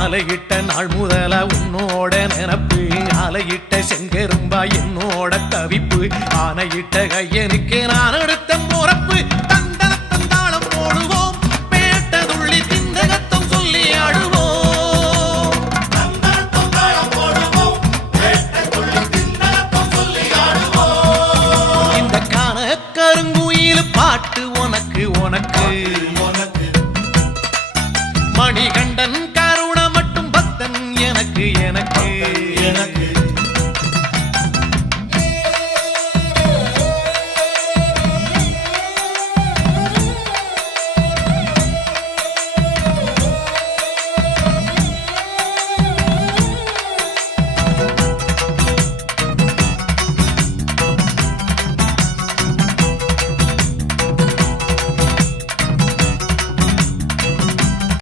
மாலையிட்ட நாள் முதல உன்னோட நினப்பு ஆலையிட்ட செங்கரும்பா என்னோட தவிப்பு ஆனையிட்ட கையனுக்கு நான் எடுத்த முறப்பு தந்தனத்தந்தாளம் போடுவோம் பேட்டதுள்ளி திந்தகத்தம் சொல்லி ஆடுவோம் இந்த காண கருங்குயில் பாட்டு உனக்கு உனக்கு மணிகண்டன் கருண மட்டும் பக்தன் எனக்கு எனக்கு